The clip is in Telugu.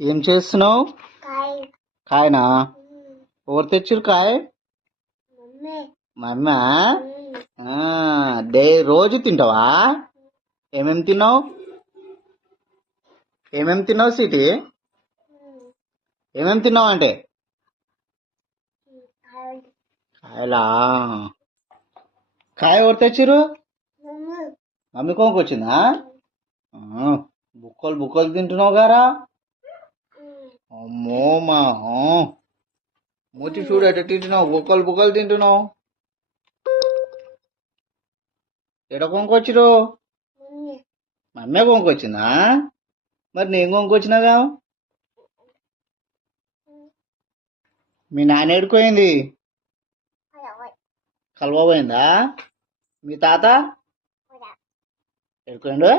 ఏం చేస్తున్నావు? కాయనా? ఎవరు తెచ్చిరు కాయ? మమ్మా. రోజు తింటావా? ఏమేమి తిన్నావు? సిటీ? ఏమేమి తిన్నావు అంటే? కాయలా? కాయ ఎవరు తెచ్చిరు? మమ్మీ కొనుక్కొచ్చిందా? బుక్కలు బుక్కలు తింటున్నావు గారా? అమ్మో మా మూతి చూడు ఎట తింటున్నావు, బుక్కలు బుక్కలు తింటున్నావు. ఎట కొనుక్కొచ్చిరు? మమ్మే కొనుక్కొచ్చిందా? మరి నేను కొనుక్కొచ్చినాగా. మీ నాన్న ఏడుకోయింది? కలవ పోయిందా? మీ తాత ఎడుకోండు?